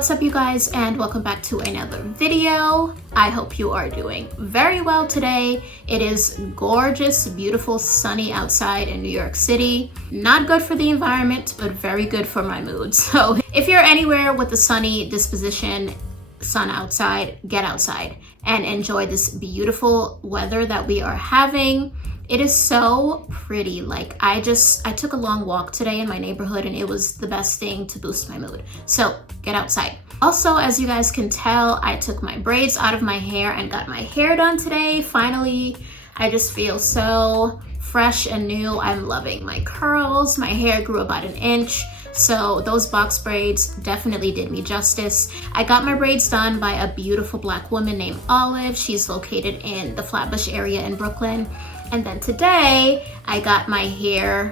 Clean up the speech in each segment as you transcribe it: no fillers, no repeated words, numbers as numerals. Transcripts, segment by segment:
What's up you guys, and welcome back to another video. I hope you are doing very well today. It is gorgeous, beautiful, sunny outside in New York City. Not good for the environment, but very good for my mood. So if you're anywhere with a sunny disposition, sun outside, get outside and enjoy this beautiful weather that we are having. It is so pretty. Like I took a long walk today in my neighborhood and it was the best thing to boost my mood. So get outside. Also, as you guys can tell, I took my braids out of my hair and got my hair done today. Finally, I just feel so fresh and new. I'm loving my curls. My hair grew about an inch. So those box braids definitely did me justice. I got my braids done by a beautiful black woman named Olive. She's located in the Flatbush area in Brooklyn. And then today I got my hair,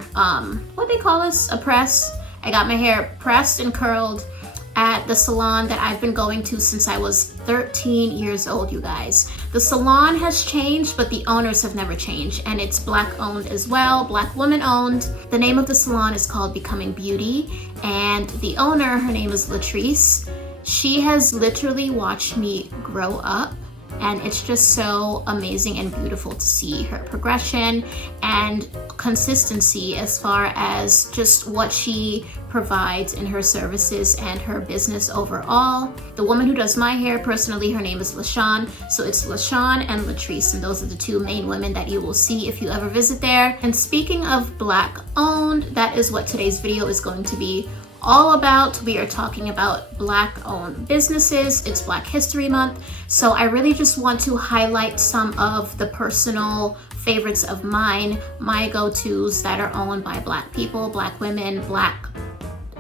what they call this, a press. I got my hair pressed and curled at the salon that I've been going to since I was 13 years old, you guys. The salon has changed, but the owners have never changed, and it's black owned as well, black woman owned. The name of the salon is called Becoming Beauty, and the owner, her name is Latrice. She has literally watched me grow up, and it's just so amazing and beautiful to see her progression and consistency as far as just what she provides in her services and her business overall. The woman who does my hair, personally, her name is LaShawn. So it's LaShawn and Latrice, and those are the two main women that you will see if you ever visit there. And speaking of black owned, that is what today's video is going to be all about. We are talking about black owned businesses. It's Black History Month, so I really just want to highlight some of the personal favorites of mine, my go-tos that are owned by black people, black women, black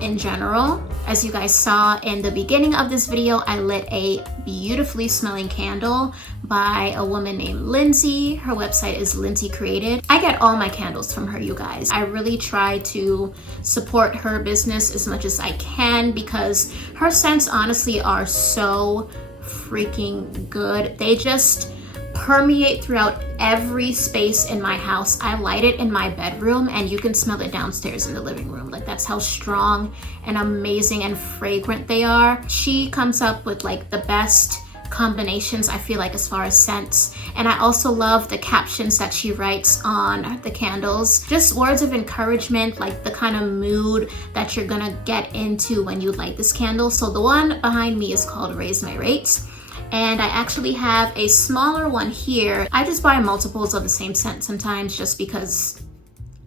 in general. As you guys saw in the beginning of this video, I lit a beautifully smelling candle by a woman named Lindsay. Her website is Lindsay Created. I get all my candles from her, you guys. I really try to support her business as much as I can because her scents honestly are so freaking good. They just permeate throughout every space in my house. I light it in my bedroom and you can smell it downstairs in the living room. Like that's how strong and amazing and fragrant they are. She comes up with like the best combinations, I feel like, as far as scents. And I also love the captions that she writes on the candles. Just words of encouragement, like the kind of mood that you're gonna get into when you light this candle. So the one behind me is called Raise My Rates. And I actually have a smaller one here. I just buy multiples of the same scent sometimes just because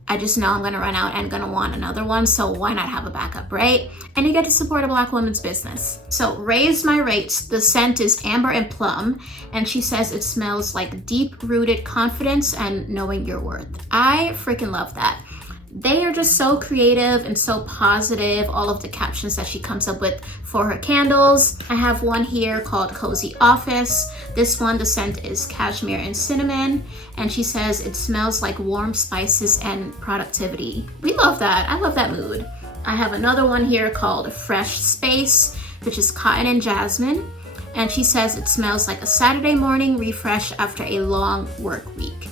I just know I'm gonna run out and gonna want another one, so why not have a backup, right? And you get to support a black woman's business. So Raise My Rates, the scent is amber and plum, and she says it smells like deep-rooted confidence and knowing your worth. I freaking love that. They are just so creative and so positive, all of the captions that she comes up with for her candles. I have one here called Cozy Office. This one, the scent is cashmere and cinnamon, and she says it smells like warm spices and productivity. We love that. I love that mood. I have another one here called Fresh Space, which is cotton and jasmine, and she says it smells like a Saturday morning refresh after a long work week.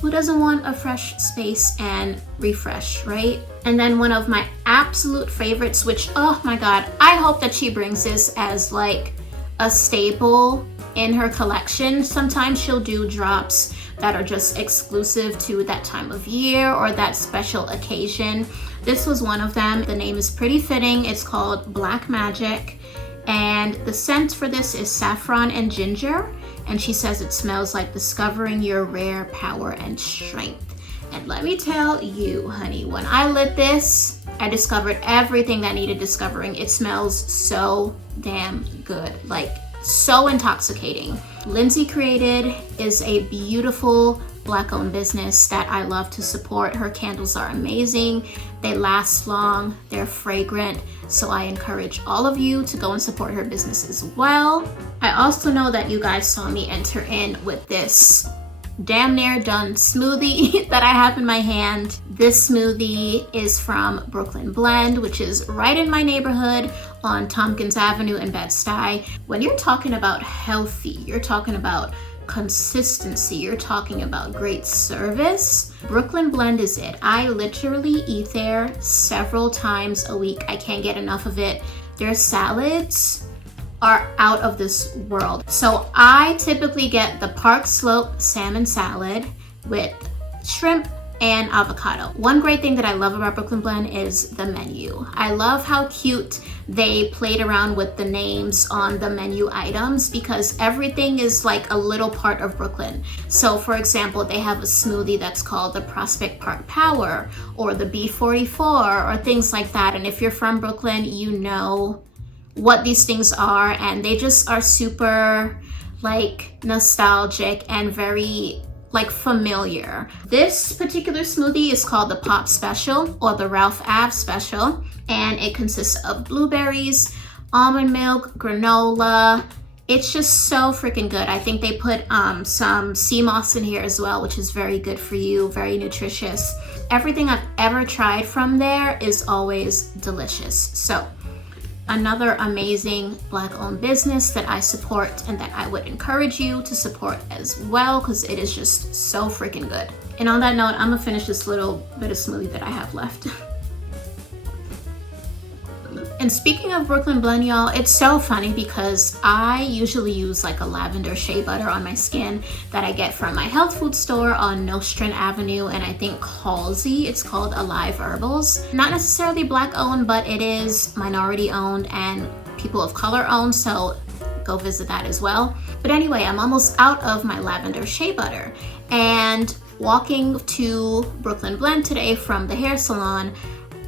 Who doesn't want a fresh space and refresh, right? And then one of my absolute favorites, which, oh my God, I hope that she brings this as like a staple in her collection. Sometimes she'll do drops that are just exclusive to that time of year or that special occasion. This was one of them. The name is pretty fitting. It's called Black Magic. And the scent for this is saffron and ginger. And she says it smells like discovering your rare power and strength. And let me tell you, honey, when I lit this, I discovered everything that needed discovering. It smells so damn good, like so intoxicating. Lindsay Created is a beautiful black-owned business that I love to support. Her candles are amazing. They last long, they're fragrant. So I encourage all of you to go and support her business as well. I also know that you guys saw me enter in with this damn near done smoothie that I have in my hand. This smoothie is from Brooklyn Blend, which is right in my neighborhood on Tompkins Avenue in Bed-Stuy. When you're talking about healthy, you're talking about consistency, you're talking about great service, Brooklyn Blend is it. I literally eat there several times a week. I can't get enough of it. Their salads are out of this world. So I typically get the Park Slope salmon salad with shrimp and avocado. One great thing that I love about Brooklyn Blend is the menu. I love how cute they played around with the names on the menu items because everything is like a little part of Brooklyn. So for example, they have a smoothie that's called the Prospect Park Power or the B44 or things like that. And if you're from Brooklyn, you know what these things are, and they just are super like nostalgic and very like familiar. This particular smoothie is called the Pop Special or the Ralph Ave Special, and it consists of blueberries, almond milk, granola. It's just so freaking good. I think they put some sea moss in here as well, which is very good for you, very nutritious. Everything I've ever tried from there is always delicious. So another amazing Black-owned business that I support and that I would encourage you to support as well because it is just so freaking good. And on that note, I'm gonna finish this little bit of smoothie that I have left. And speaking of Brooklyn Blend, y'all, it's so funny because I usually use like a lavender shea butter on my skin that I get from my health food store on Nostrand Avenue and I think Halsey. It's called Alive Herbals. Not necessarily Black owned, but it is minority owned and people of color owned, so go visit that as well. But anyway, I'm almost out of my lavender shea butter, and walking to Brooklyn Blend today from the hair salon,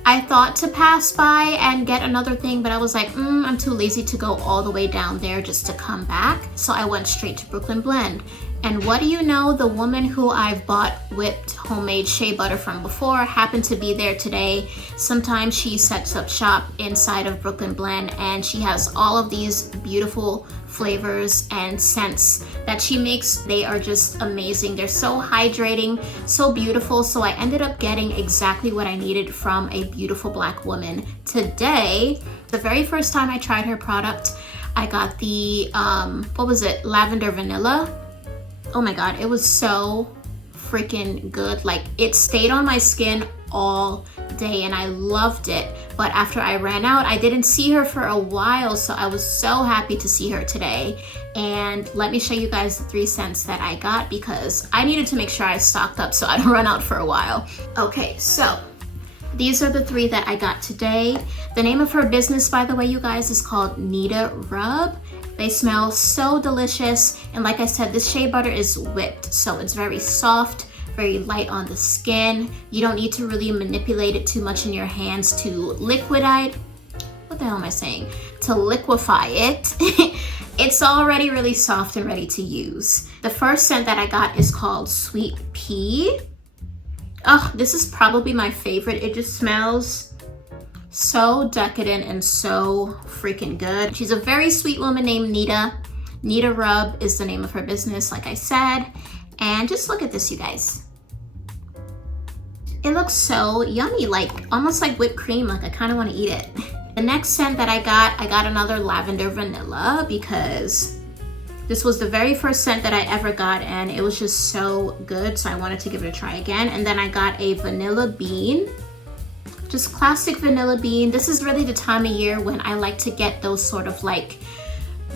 I thought to pass by and get another thing, but I was like, I'm too lazy to go all the way down there just to come back. So I went straight to Brooklyn Blend. And what do you know, the woman who I've bought whipped homemade shea butter from before happened to be there today. Sometimes she sets up shop inside of Brooklyn Blend and she has all of these beautiful flavors and scents that she makes. They are just amazing. They're so hydrating, so beautiful. So I ended up getting exactly what I needed from a beautiful Black woman today. The very first time I tried her product, I got the, Lavender Vanilla. Oh my God, it was so freaking good. Like, it stayed on my skin all day and I loved it. But after I ran out, I didn't see her for a while, so I was so happy to see her today. And let me show you guys the 3 scents that I got because I needed to make sure I stocked up so I don't run out for a while. Okay, so these are the 3 that I got today. The name of her business, by the way, you guys, is called Nita Rub. They smell so delicious, and like I said, this shea butter is whipped, so it's very soft, very light on the skin. You don't need to really manipulate it too much in your hands to liquidate. What the hell am I saying? To liquefy it. It's already really soft and ready to use. The first scent that I got is called Sweet Pea. Oh, this is probably my favorite. It just smells so decadent and so freaking good. She's a very sweet woman named Nita. Nita Rub is the name of her business, like I said. And just look at this, you guys. It looks so yummy, like almost like whipped cream. Like I kind of want to eat it. The next scent that I got another Lavender Vanilla because this was the very first scent that I ever got and it was just so good. So I wanted to give it a try again. And then I got a Vanilla Bean. Just classic vanilla bean. This is really the time of year when I like to get those sort of like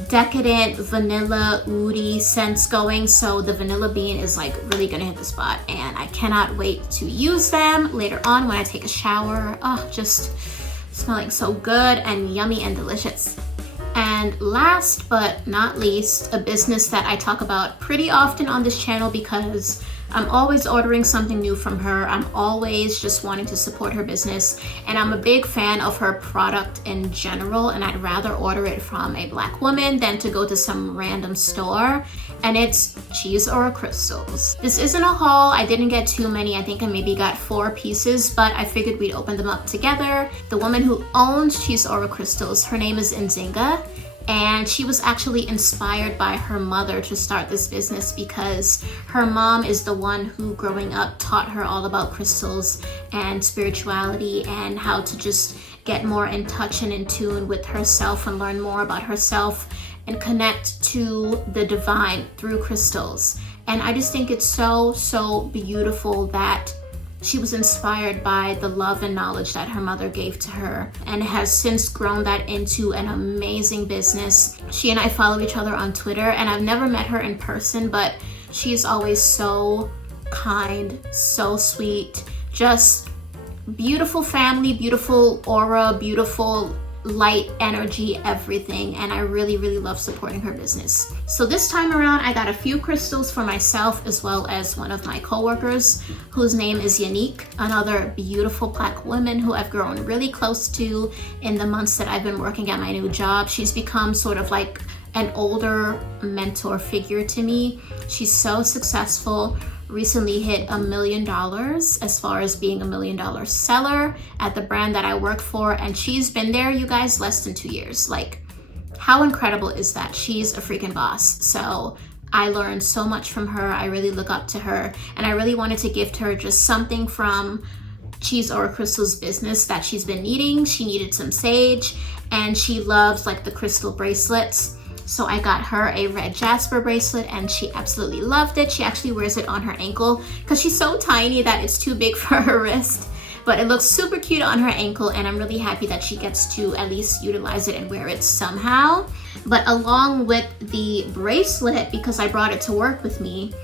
decadent vanilla woody scents going. So the vanilla bean is like really gonna hit the spot and I cannot wait to use them later on when I take a shower. Oh, just smelling so good and yummy and delicious. And last but not least, a business that I talk about pretty often on this channel because I'm always ordering something new from her. I'm always just wanting to support her business. And I'm a big fan of her product in general. And I'd rather order it from a Black woman than to go to some random store. And it's Cheese Aura Crystals. This isn't a haul. I didn't get too many. I think I maybe got 4 pieces, but I figured we'd open them up together. The woman who owns Cheese Aura Crystals, her name is Nzinga. And she was actually inspired by her mother to start this business because her mom is the one who growing up taught her all about crystals and spirituality and how to just get more in touch and in tune with herself and learn more about herself and connect to the divine through crystals. And I just think it's so, so beautiful that She was inspired by the love and knowledge that her mother gave to her and has since grown that into an amazing business. She and I follow each other on Twitter, and I've never met her in person, but she's always so kind, so sweet, just beautiful family, beautiful aura, beautiful light energy, everything. And I really love supporting her business. So this time around, I got a few crystals for myself as well as one of my coworkers whose name is Unique, another beautiful Black woman who I've grown really close to in the months that I've been working at my new job. She's become sort of like an older mentor figure to me. She's so successful, recently hit $1 million as far as being $1 million seller at the brand that I work for, and she's been there, you guys, less than 2 years. Like, how incredible is that? She's a freaking boss. So I learned so much from her. I really look up to her, and I really wanted to gift her just something from Cheese Aura Crystal's business that she's been needing. She needed some sage, and she loves like the crystal bracelets. So I got her a red jasper bracelet, and she absolutely loved it. She actually wears it on her ankle because she's so tiny that it's too big for her wrist. But it looks super cute on her ankle, and I'm really happy that she gets to at least utilize it and wear it somehow. But along with the bracelet, because I brought it to work with me,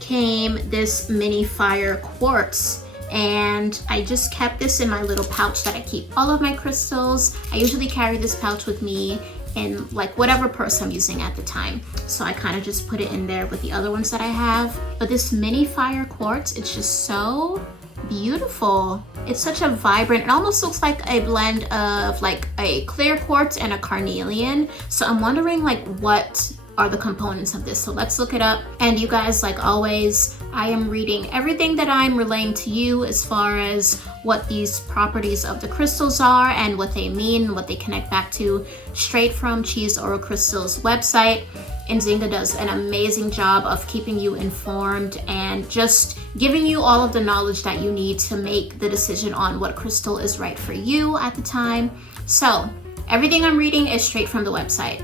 came this mini fire quartz. And I just kept this in my little pouch that I keep all of my crystals. I usually carry this pouch with me in like whatever purse I'm using at the time. So I kind of just put it in there with the other ones that I have. But this mini fire quartz, it's just so beautiful. It's such a vibrant, it almost looks like a blend of like a clear quartz and a carnelian. So I'm wondering like what are the components of this. So let's look it up. And you guys, like always, I am reading everything that I'm relaying to you as far as what these properties of the crystals are and what they mean and what they connect back to, straight from Cheese Aura Crystal's website. Nzinga does an amazing job of keeping you informed and just giving you all of the knowledge that you need to make the decision on what crystal is right for you at the time. So everything I'm reading is straight from the website.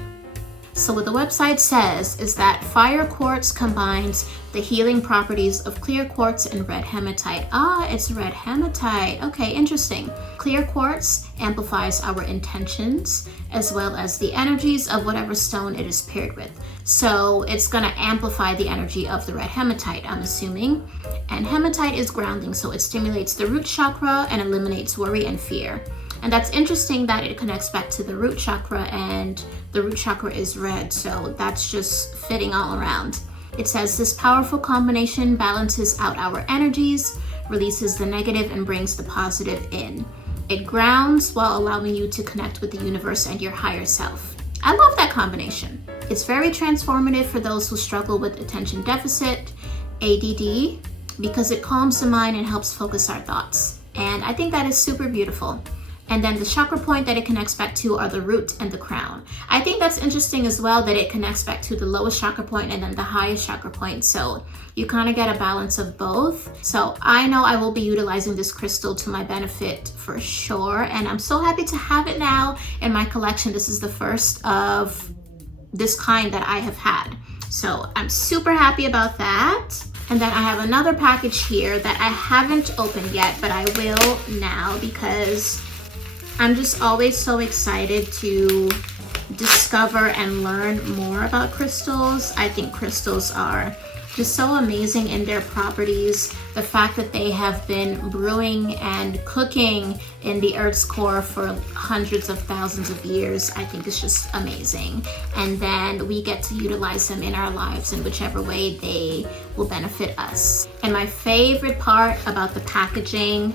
So what the website says is that fire quartz combines the healing properties of clear quartz and red hematite. Ah, it's red hematite. Okay, interesting. Clear quartz amplifies our intentions as well as the energies of whatever stone it is paired with. So it's gonna amplify the energy of the red hematite, I'm assuming. And hematite is grounding, so it stimulates the root chakra and eliminates worry and fear. And that's interesting that it connects back to the root chakra, and the root chakra is red, so that's just fitting all around. It says this powerful combination balances out our energies, releases the negative, and brings the positive in. It grounds while allowing you to connect with the universe and your higher self. I love that combination. It's very transformative for those who struggle with attention deficit, ADD, because it calms the mind and helps focus our thoughts. And I think that is super beautiful. And then the chakra point that it connects back to are the root and the crown. I think that's interesting as well, that it connects back to the lowest chakra point and then the highest chakra point. So you kind of get a balance of both. So I know I will be utilizing this crystal to my benefit for sure. And I'm so happy to have it now in my collection. This is the first of this kind that I have had. So I'm super happy about that. And then I have another package here that I haven't opened yet, but I will now because I'm just always so excited to discover and learn more about crystals. I think crystals are just so amazing in their properties. The fact that they have been brewing and cooking in the Earth's core for hundreds of thousands of years, I think is just amazing. And then we get to utilize them in our lives in whichever way they will benefit us. And my favorite part about the packaging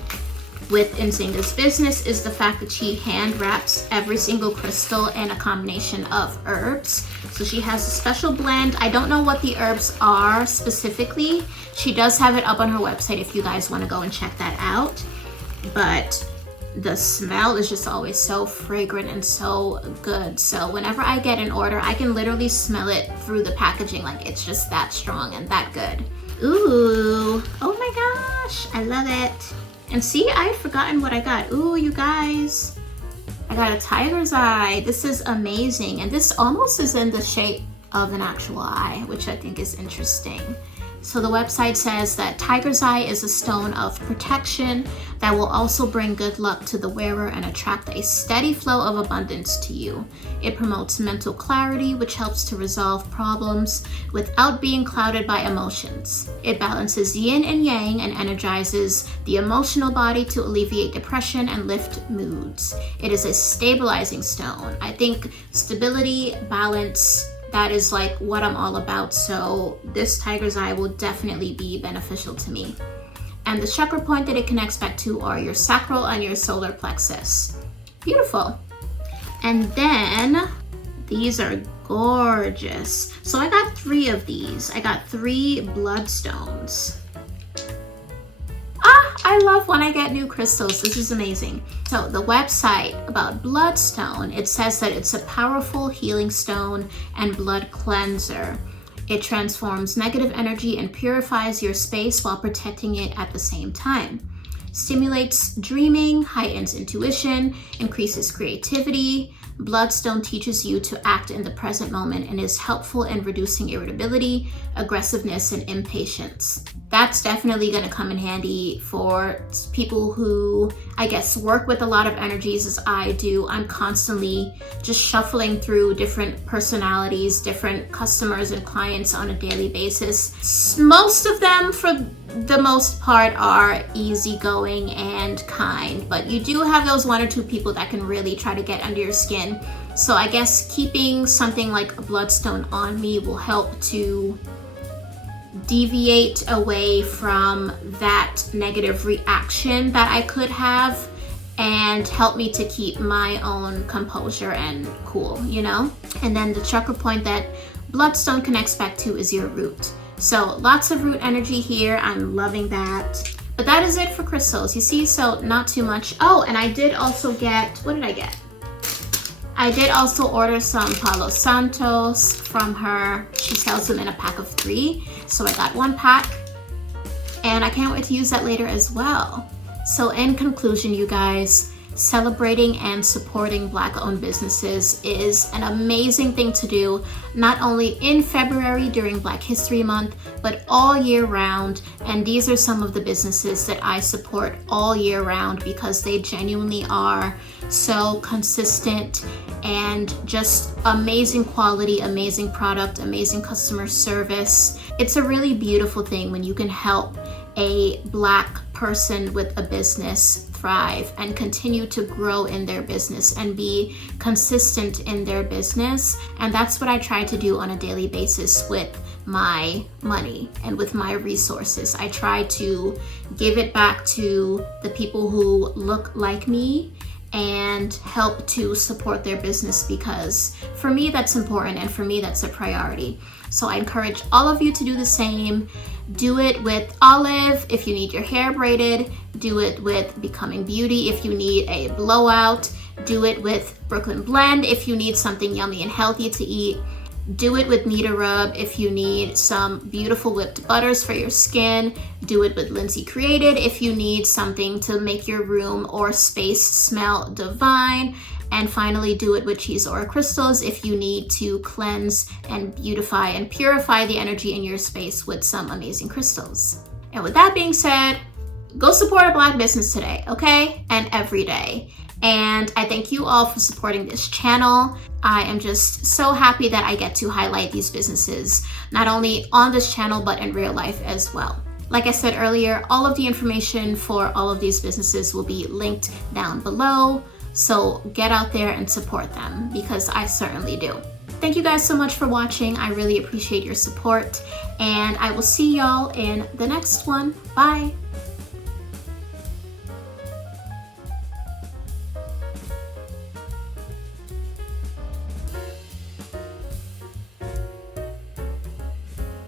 with Nzinga's business is the fact that she hand wraps every single crystal in a combination of herbs. So she has a special blend. I don't know what the herbs are specifically. She does have it up on her website if you guys want to go and check that out. But the smell is just always so fragrant and so good. So whenever I get an order, I can literally smell it through the packaging. Like, it's just that strong and that good. Ooh, oh my gosh, I love it. And see, I had forgotten what I got. Ooh, you guys, I got a tiger's eye. This is amazing. And this almost is in the shape of an actual eye, which I think is interesting. So the website says that tiger's eye is a stone of protection that will also bring good luck to the wearer and attract a steady flow of abundance to you. It promotes mental clarity, which helps to resolve problems without being clouded by emotions. It balances yin and yang and energizes the emotional body to alleviate depression and lift moods. It is a stabilizing stone. I think stability, balance, that is like what I'm all about. So this tiger's eye will definitely be beneficial to me. And the chakra point that it connects back to are your sacral and your solar plexus. Beautiful. And then these are gorgeous. So I got 3 of these. I got 3 bloodstones. I love when I get new crystals. This is amazing. So the website about bloodstone, it says that it's a powerful healing stone and blood cleanser. It transforms negative energy and purifies your space while protecting it at the same time. Stimulates dreaming, heightens intuition, increases creativity. Bloodstone teaches you to act in the present moment and is helpful in reducing irritability, aggressiveness, and impatience. That's definitely going to come in handy for people who, I guess, work with a lot of energies as I do. I'm constantly just shuffling through different personalities, different customers and clients on a daily basis. Most of them, for the most part, are easygoing and kind, but you do have those 1 or 2 people that can really try to get under your skin. So I guess keeping something like a bloodstone on me will help to deviate away from that negative reaction that I could have and help me to keep my own composure and cool, you know? And then the chakra point that bloodstone connects back to is your root. So lots of root energy here. I'm loving that. But that is it for crystals, you see, so not too much. Oh, and I did also get, what did I get? I did also order some Palo Santos from her. She sells them in a pack of 3. So I got 1 pack and I can't wait to use that later as well. So in conclusion, you guys, celebrating and supporting Black-owned businesses is an amazing thing to do, not only in February during Black History Month, but all year round. And these are some of the businesses that I support all year round because they genuinely are so consistent and just amazing quality, amazing product, amazing customer service. It's a really beautiful thing when you can help a Black person with a business thrive and continue to grow in their business and be consistent in their business. And that's what I try to do on a daily basis with my money and with my resources. I try to give it back to the people who look like me and help to support their business, because for me that's important and for me that's a priority. So I encourage all of you to do the same. Do it with Olive if you need your hair braided. Do it with Becoming Beauty if you need a blowout. Do it with Brooklyn Blend if you need something yummy and healthy to eat. Do it with Nita Rub if you need some beautiful whipped butters for your skin. Do it with Lindsay Created if you need something to make your room or space smell divine. And finally, do it with Cheese Aura Crystals if you need to cleanse and beautify and purify the energy in your space with some amazing crystals. And with that being said, go support a Black business today, okay? And every day. And I thank you all for supporting this channel. I am just so happy that I get to highlight these businesses, not only on this channel, but in real life as well. Like I said earlier, all of the information for all of these businesses will be linked down below. So get out there and support them, because I certainly do. Thank you guys so much for watching. I really appreciate your support, and I will see y'all in the next one. Bye.